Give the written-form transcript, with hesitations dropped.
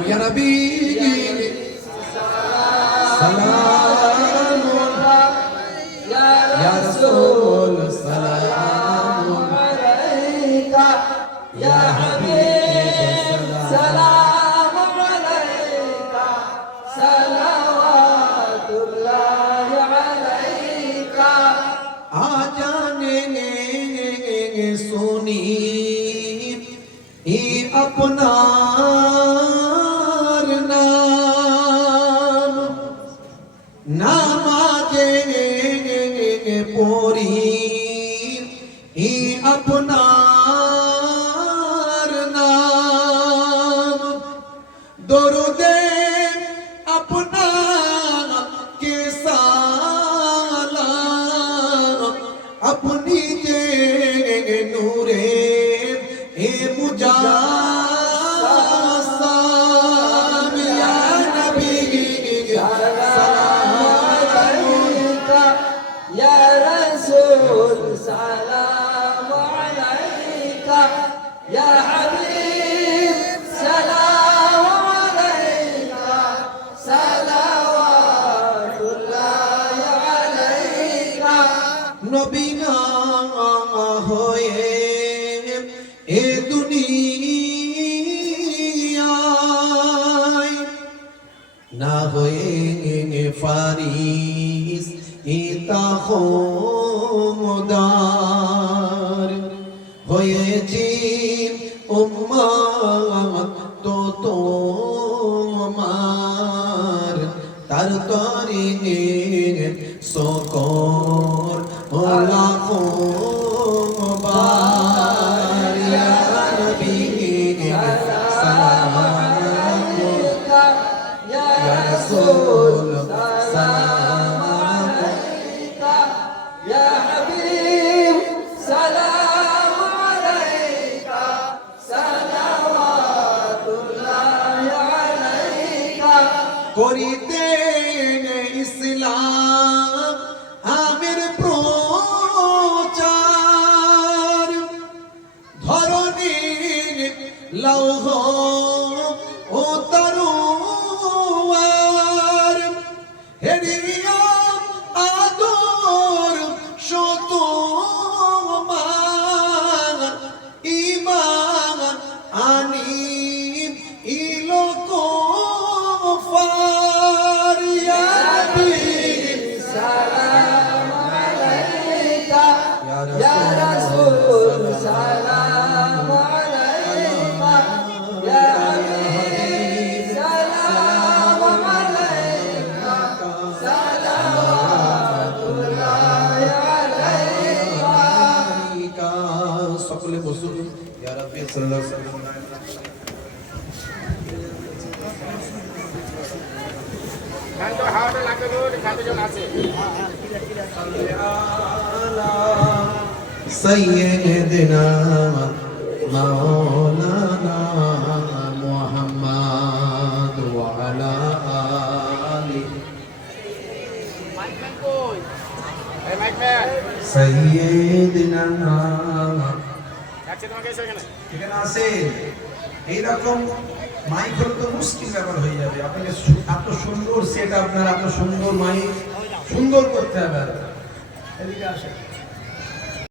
ইয়া নবী সালাম ইয়া রাসূল সালাম আলাইকা ইয়া হাবিব সালাম আলাইকা সালাওয়াতুল্লাহ আলাইকা আজানে सुनी ही अपनार नाम नामाजे पोरी ही अपनार नाम दरुदे अपना के सालाम अपनी जे नूरे ए मुजासम या नबी सलाम अलैका या रसूल सलाम अलैका या हबीब सलाम अलैका सलावतुल्लाह अलैका नबी ना होए ए दुनियाय ना होए फारिस इता खुदार होए जीन उम्मत तो तुम्हार तार तारी सोकोर लाखों बार या नबी सलाम अलैका या रसूल सलाम अलैका या हबीब सलाम अलैका सलावतुल्लाह अलैका करिते इस्लाम आमिर প্রচার ধরণীর লৌহ ও তরোয়ার হেরিয়া আদর শত মান ঈমান আনি ইলোক ফার ইয়া নবী সালাম আলাইকা ইয়া রাসূল সালাম আলাইকা ইয়া হাবিব সালাম আলাইকা সালাওয়াতুল্লাহ আলাইকা সকলে বসুন ইয়া রাব্বি সাল্লাল্লাহু আলাইহি ওয়াসাল্লাম খানতো হাওয়াটা লাগবে গো খানতো জন আছে سيدنا مولانا محمد وعلى آله মাইক কই এই মাইক ম্যান سيدنا কাছে তোমাকে এসে এখানে এখানে আছে এইরকম মাইক হলে তো মুশকিল ব্যাপার হয়ে যাবে আপনাকে এত সুন্দর সেট আপনার এত সুন্দর মাইক সুন্দর করতে হবে এদিকে আসে